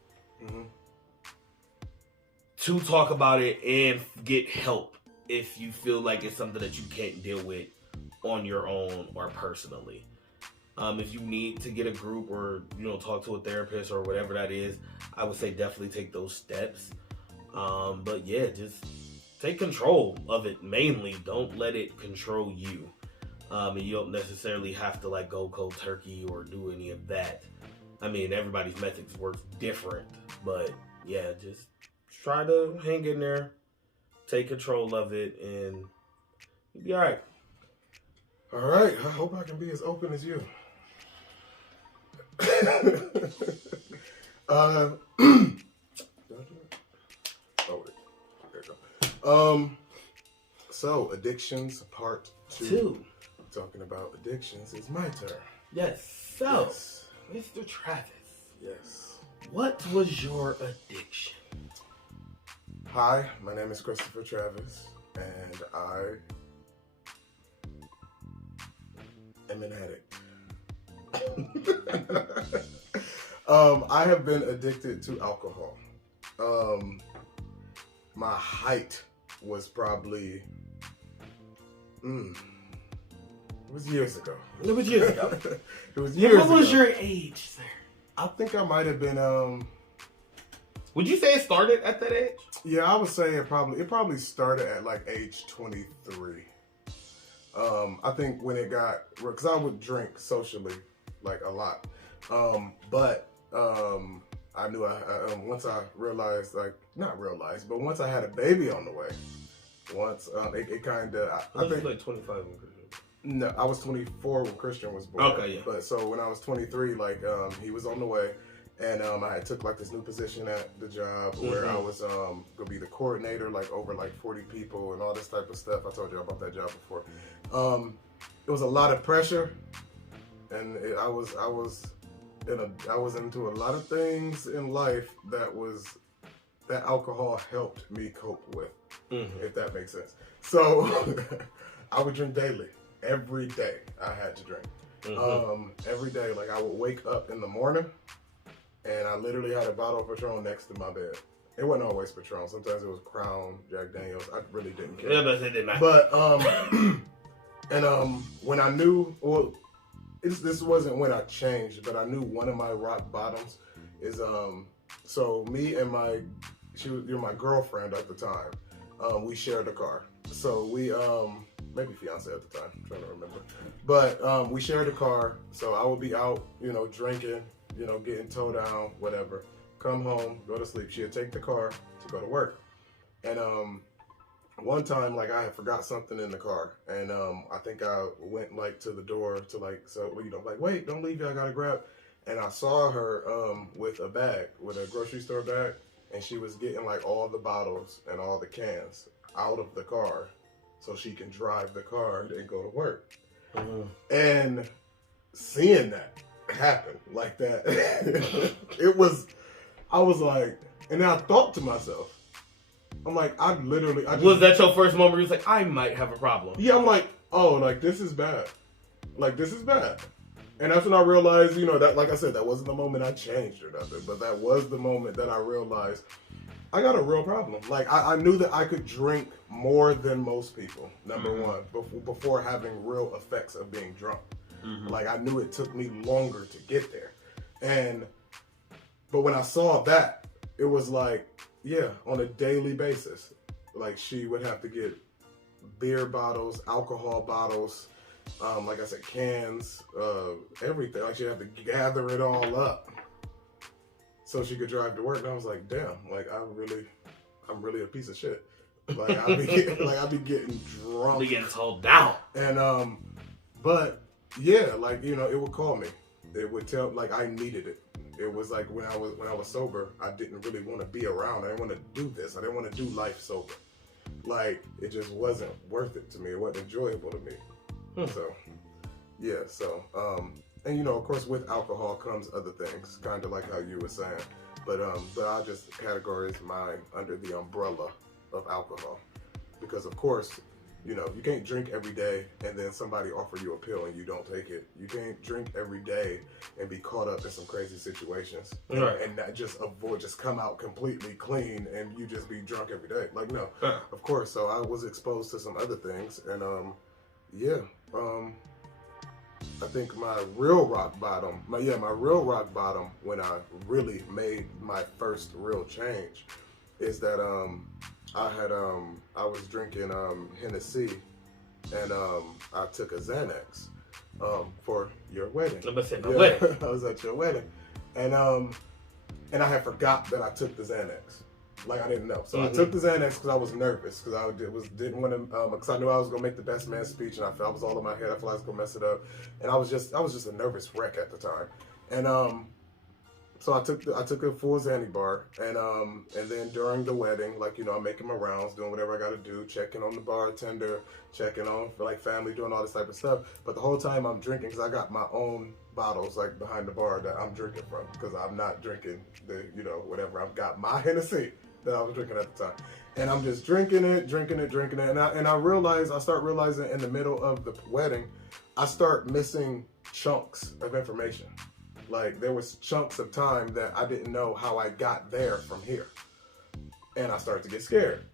to talk about it and get help if you feel like it's something that you can't deal with on your own or personally. If you need to get a group or, you know, talk to a therapist or whatever that is, I would say definitely take those steps. But yeah, just take control of it mainly. Don't let it control you. And you don't necessarily have to like go cold turkey or do any of that. I mean, everybody's methods work different, but yeah, just try to hang in there, take control of it, and you'll be all right. All right. I hope I can be as open as you. Oh, wait. There you go. So addictions part 2. Talking about addictions is my turn. Yes. So, Mr. Travis. Yes. What was your addiction? Hi, my name is Christopher Travis, and I am an addict. I have been addicted to alcohol. My height was probably It was years ago. It was years ago. It was years ago. What was your age, sir? I think I might have been. Would you say it started at that age? Yeah, I would say it probably started at like age 23. I think when it got, because I would drink socially like a lot, but I knew once I realized, like not realized, but once I had a baby on the way, it kind of. I think like 25 when Christian. No, I was 24 when Christian was born. Okay, yeah. But so when I was 23, like he was on the way. And I had took like this new position at the job where I was gonna be the coordinator, like over like 40 people and all this type of stuff. I told you about that job before. It was a lot of pressure, and I was into a lot of things in life that alcohol helped me cope with, if that makes sense. So I would drink daily, every day. I had to drink every day. Like I would wake up in the morning. And I literally had a bottle of Patron next to my bed. It wasn't always Patron. Sometimes it was Crown, Jack Daniels. I really didn't care. Yeah, but it didn't matter. But when I knew, well, this wasn't when I changed, but I knew one of my rock bottoms is so me and she was my girlfriend at the time. We shared a car. So we maybe fiance at the time. I'm trying to remember. But we shared a car. So I would be out, drinking. Getting towed down, whatever. Come home, go to sleep. She'd take the car to go to work. And one time, like I had forgot something in the car, and I think I went like to the door to like wait, don't leave, I gotta grab. And I saw her with a bag, with a grocery store bag, and she was getting like all the bottles and all the cans out of the car so she can drive the car and go to work. And seeing that happen like that, I was like, and then I thought to myself, I'm like, was that your first moment where you was like, I might have a problem? Yeah, I'm like, oh, like this is bad. Like this is bad. And that's when I realized, that, like I said, that wasn't the moment I changed or nothing, but that was the moment that I realized I got a real problem. Like I knew that I could drink more than most people, number one, before having real effects of being drunk. Like I knew it took me longer to get there. But when I saw that, it was like, yeah, on a daily basis, like she would have to get beer bottles, alcohol bottles, like I said, cans, everything. Like she'd have to gather it all up so she could drive to work. And I was like, damn, like I'm really a piece of shit. Like I be getting drunk. Be getting told down. And but yeah, like it would call me. It would tell, like I needed it. It was like when I was sober, I didn't really want to be around. I didn't want to do this. I didn't want to do life sober. Like it just wasn't worth it to me. It wasn't enjoyable to me. So yeah. So and of course with alcohol comes other things, kind of like how you were saying. But I just categorize mine under the umbrella of alcohol, because of course. You can't drink every day and then somebody offer you a pill and you don't take it. You can't drink every day and be caught up in some crazy situations and not just come out completely clean and you just be drunk every day. Like, no, of course. So I was exposed to some other things and, I think my real rock bottom when I really made my first real change is that, I was drinking Hennessy, and I took a Xanax for your wedding. Wedding. I was at your wedding, and I had forgot that I took the Xanax. Like I didn't know, so I took the Xanax because I was nervous because I didn't want to because I knew I was gonna make the best man speech, and I was all in my head. I felt like I was gonna mess it up, and I was just a nervous wreck at the time, and So I took a full Xanny bar, and then during the wedding, like I'm making my rounds, doing whatever I got to do, checking on the bartender, checking on like family, doing all this type of stuff. But the whole time I'm drinking because I got my own bottles like behind the bar that I'm drinking from because I'm not drinking the whatever. I've got my Hennessy that I was drinking at the time, and I'm just drinking it, and I start realizing in the middle of the wedding, I start missing chunks of information. Like there was chunks of time that I didn't know how I got there from here. And I started to get scared.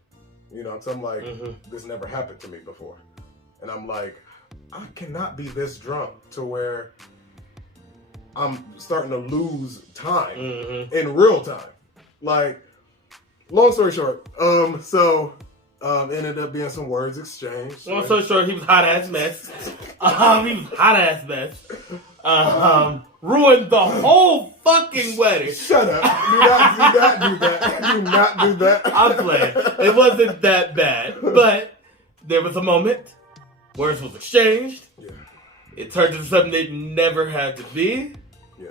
So I'm like, this never happened to me before. And I'm like, I cannot be this drunk to where I'm starting to lose time in real time. Like, long story short, ended up being some words exchanged. Long story short, he was hot ass mess. Ruined the whole fucking wedding. Shut up. Do not do that. Do not do that. I'm playing. It wasn't that bad. But there was a moment. Words was exchanged. Yeah. It turned into something it never had to be. Yeah.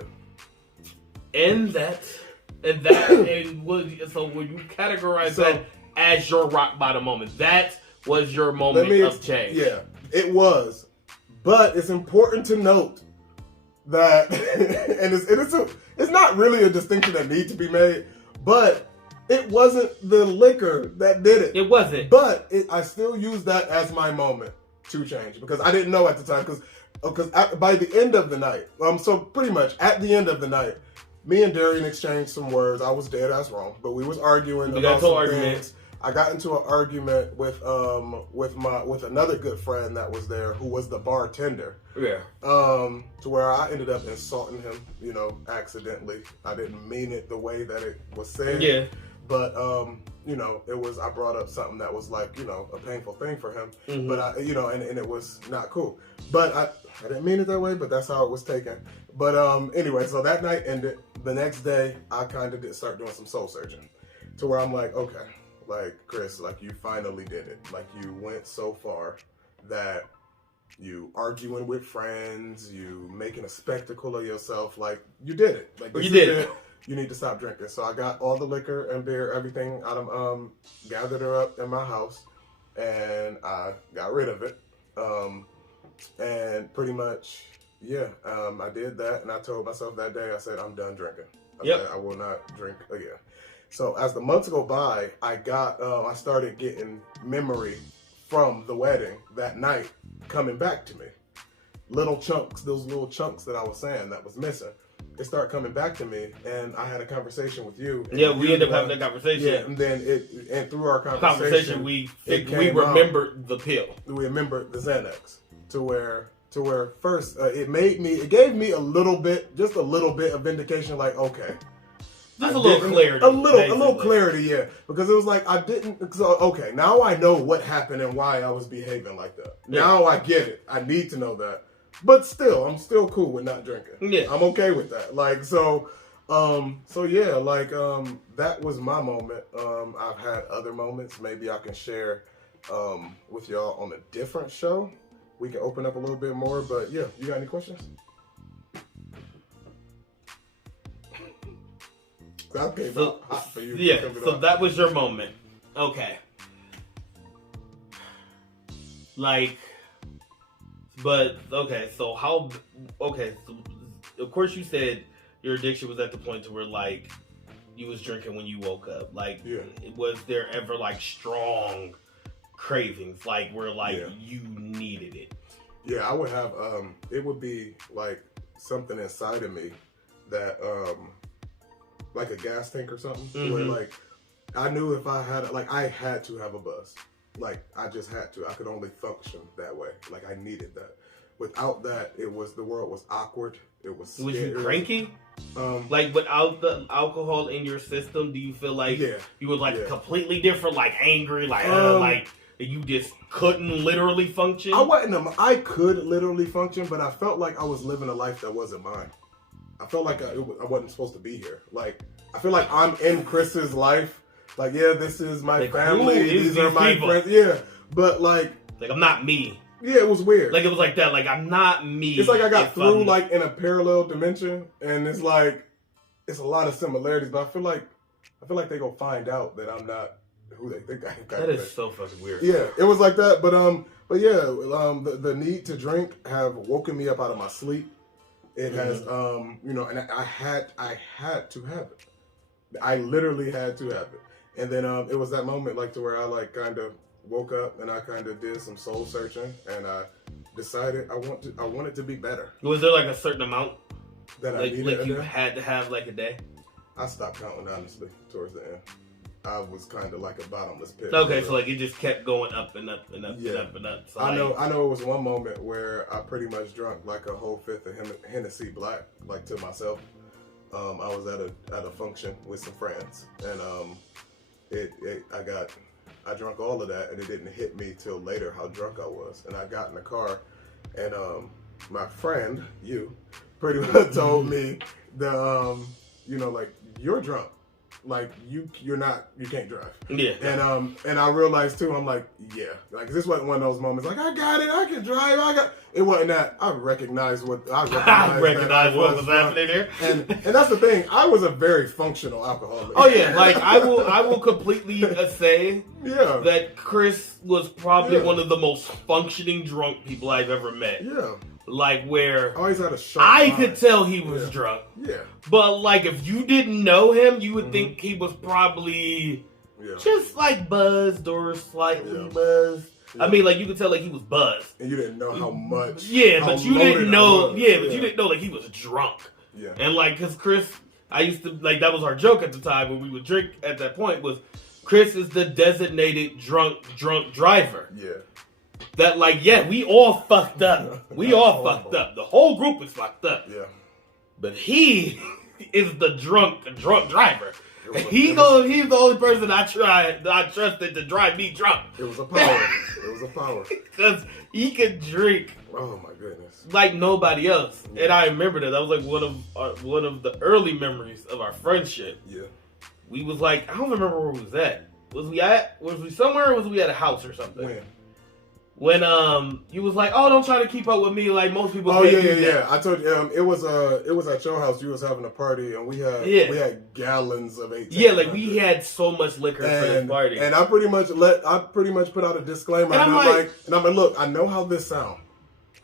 So when you categorize that as your rock bottom moment, that was your moment of change. Yeah, it was. But it's important to note that, and it's not really a distinction that needs to be made, but it wasn't the liquor that did it. It wasn't. But I still use that as my moment to change because I didn't know at the time. Because by the end of the night, so pretty much at the end of the night, me and Darion exchanged some words. I was dead ass wrong, but we was arguing about some things. I got into an argument with another good friend that was there who was the bartender. Yeah. To where I ended up insulting him, accidentally. I didn't mean it the way that it was said. Yeah. But I brought up something that was like, a painful thing for him. Mm-hmm. But and it was not cool. But I didn't mean it that way, but that's how it was taken. But anyway, so that night ended. The next day, I kind of did start doing some soul searching, to where I'm like, okay, like Chris, like you finally did it. Like you went so far that you arguing with friends, you making a spectacle of yourself. Like you did it. Like you did it. You need to stop drinking. So I got all the liquor and beer, everything out of gathered her up in my house, and I got rid of it. And pretty much, I did that, and I told myself that day, I said, I'm done drinking. I will not drink again. So as the months go by, I started getting memory from the wedding that night coming back to me. Those little chunks that I was saying that was missing. They start coming back to me, and I had a conversation with you. Yeah, we ended up having that conversation. Yeah, and then through our conversation we remembered the pill. We remembered the Xanax to where first it gave me just a little bit of vindication, like okay, just a little clarity, a little clarity, yeah, because it was like I didn't. So okay, now I know what happened and why I was behaving like that. Yeah. Now I get it. I need to know that. But still, I'm still cool with not drinking. Yeah. I'm okay with that. Like, that was my moment. I've had other moments. Maybe I can share with y'all on a different show. We can open up a little bit more, but yeah, you got any questions? Okay, hot for you. Yeah, so that was your moment. Okay. So of course you said your addiction was at the point to where like you was drinking when you woke up. Like, was there ever like strong cravings, like where like you needed it? Yeah, I would have, it would be like something inside of me that, like a gas tank or something, where like, I knew if I had, I had to have a buzz. Like, I just had to. I could only function that way. Like, I needed that. Without that, the world was awkward. It was scary. Was you cranky? Like, without the alcohol in your system, do you feel like you were like completely different, like angry, like you just couldn't literally function? I could literally function, but I felt like I was living a life that wasn't mine. I felt like I wasn't supposed to be here. Like, I feel like I'm in Chris's life. Like, this is my family. These are my friends. Yeah, but like I'm not me. Yeah, it was weird. Like, it was like that. Like, I'm not me. It's like I got through like in a parallel dimension, and it's like it's a lot of similarities. But I feel like they gonna find out that I'm not who they think I am. That is so fucking weird. Yeah, it was like that. The need to drink have woken me up out of my sleep. It has, and I had to have it. I literally had to have it. And then it was that moment like to where I like kind of woke up and I kind of did some soul searching and I decided I wanted to be better. Was there like a certain amount that I needed? Like you had to have like a day? I stopped counting honestly towards the end. I was kind of like a bottomless pit. Okay, so like it just kept going up and up and up and up and up. So I know it was one moment where I pretty much drunk like a whole fifth of Hennessy Black, like to myself. I was at a function with some friends, and I drank all of that, and it didn't hit me till later how drunk I was. And I got in the car, and my friend, pretty much told me like, you're drunk. Like you can't drive. Yeah. And I realized too, I'm like, yeah. Like this wasn't one of those moments like, I got it, I can drive, it wasn't that. I recognized what was happening there. And that's the thing, I was a very functional alcoholic. Oh yeah, like I will completely say that Chris was probably one of the most functioning drunk people I've ever met. Yeah. Like where I always had a sharp I mind. could tell he was drunk. Yeah. But like if you didn't know him, you would think he was probably just like buzzed or slightly buzzed. Yeah. I mean, like you could tell like he was buzzed. And you didn't know how much. Yeah, but you didn't know. Yeah, but you didn't know like he was drunk. Yeah. And like, cause Chris, I used to like that was our joke at the time when we would drink. At that point, was Chris is the designated drunk driver. Yeah. That like, we all fucked up. We all fucked up. The whole group is fucked up. Yeah. But he is the drunk driver. He's the only person I trusted to drive me drunk. It was a power. It was a power. Because he could drink. Oh my goodness. Like nobody else. And I remember that. That was like one of the early memories of our friendship. Yeah. We was like, I don't remember where we was at. Was we somewhere or was we at a house or something? When you was like, oh, don't try to keep up with me like most people. Oh yeah. I told you it was at your house. You was having a party and we had gallons of 18. Yeah, like we had so much liquor for this party. And I pretty much put out a disclaimer. And I'm like, look, I know how this sounds.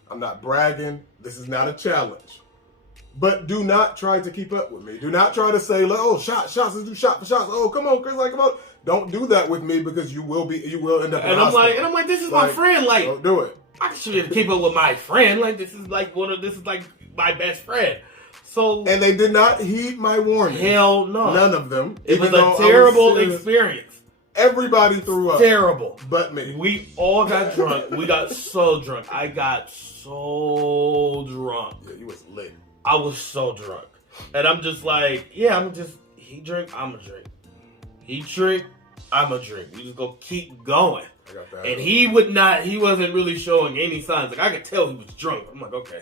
I'm not bragging. This is not a challenge. But do not try to keep up with me. Do not try to say, like, oh, shots, let's do shot for shots. Oh, come on, Chris, like, come on. Don't do that with me because you will end up in the hospital. And I'm like, this is my friend. Like, don't do it. I should keep up with my friend. Like, this is like my best friend. So and they did not heed my warning. Hell no. None of them. It was a terrible experience. Everybody threw up. Terrible. But me. We all got drunk. We got so drunk. I got so drunk. Yeah, you was lit. I was so drunk. And I'm just like, he drink, I'm a drink. He drink, I'm a drink. We just go keep going. I got that. And he wasn't really showing any signs. Like I could tell he was drunk. I'm like, okay.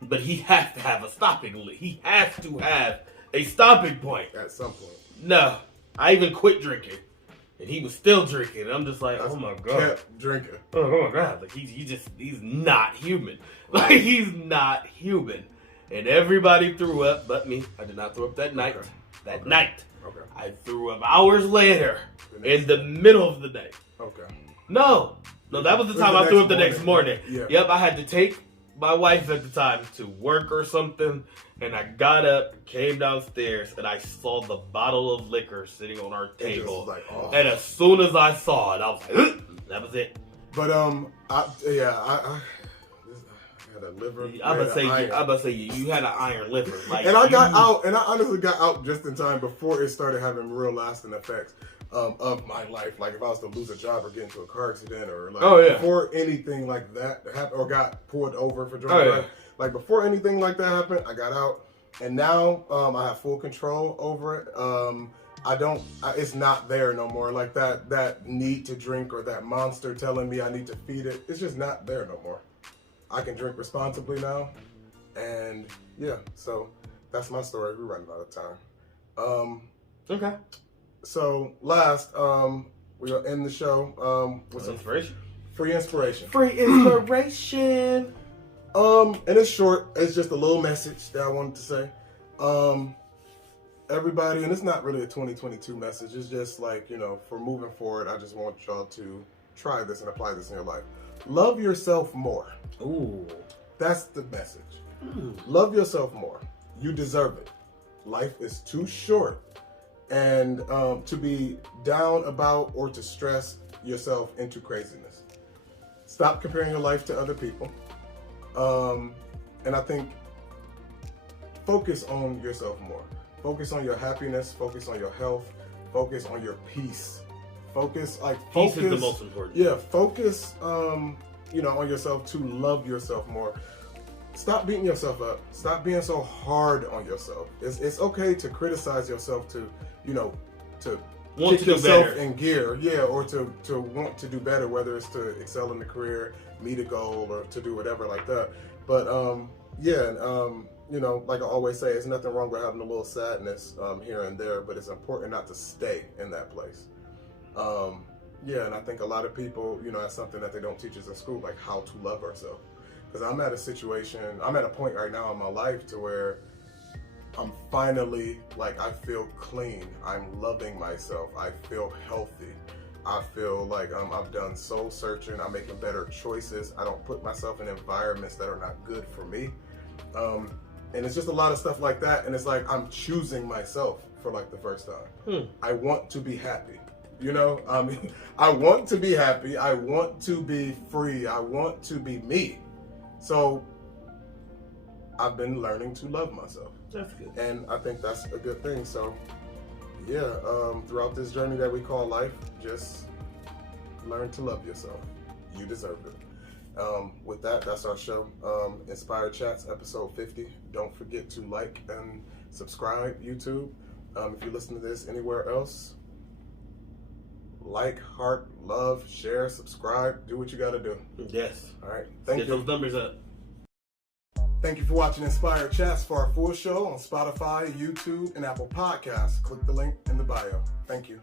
But he has to have a stopping point. He has to have a stopping point. At some point. No. I even quit drinking. And he was still drinking. And I'm just like, oh my God. Kept drinking. Oh my God. Like he's not human. Like he's not human. And everybody threw up but me. I did not throw up that night. Okay. Night. Okay. I threw up hours later in the middle of the day. Okay. No, that was the time I threw up the next morning. Yeah. Yep, I had to take my wife at the time to work or something, and I got up, came downstairs, and I saw the bottle of liquor sitting on our table. Like, oh. And as soon as I saw it, I was like, that was it. But I had a liver. I'm gonna say you had an iron liver. Like, and I got out, and I honestly got out just in time before it started having real lasting effects of my life. Like if I was to lose a job or get into a car accident or like before anything like that happened or got pulled over for drunk driving. Like before anything like that happened, I got out, and now I have full control over it. It's not there no more. Like that need to drink or that monster telling me I need to feed it. It's just not there no more. I can drink responsibly now, and so that's my story. We're running out of time. Okay. So last, we'll end the show with some inspiration. Free inspiration. Free inspiration. And it's short. It's just a little message that I wanted to say. Everybody, and it's not really a 2022 message. It's just like, for moving forward, I just want y'all to try this and apply this in your life. Love yourself more. Ooh. That's the message. Love yourself more. You deserve it. Life is too short and to be down about or to stress yourself into craziness. Stop comparing your life to other people. And I think focus on yourself more. Focus on your happiness. Focus on your health. Focus on your peace. Focus. Peace is the most important. Yeah, focus, on yourself to love yourself more. Stop beating yourself up. Stop being so hard on yourself. It's okay to criticize yourself, to want kick to do yourself better in gear, or to want to do better, whether it's to excel in the career, meet a goal, or to do whatever like that. But like I always say, there's nothing wrong with having a little sadness here and there, but it's important not to stay in that place. And I think a lot of people, that's something that they don't teach us in school, like how to love ourselves. Because I'm at a point right now in my life to where I'm finally, I feel clean. I'm loving myself. I feel healthy. I feel like I've done soul searching. I'm making better choices. I don't put myself in environments that are not good for me. And it's just a lot of stuff like that. And it's like I'm choosing myself for the first time. I want to be happy. I want to be happy. I want to be free. I want to be me. So I've been learning to love myself. That's good. And I think that's a good thing. So throughout this journey that we call life, just learn to love yourself. You deserve it. With that, that's our show. Inspired Chats, episode 50. Don't forget to like and subscribe, YouTube. If you listen to this anywhere else, like, heart, love, share, subscribe. Do what you got to do. Yes. All right. Thank you. Get those numbers up. Thank you for watching Inspired Chats. For our full show on Spotify, YouTube, and Apple Podcasts, click the link in the bio. Thank you.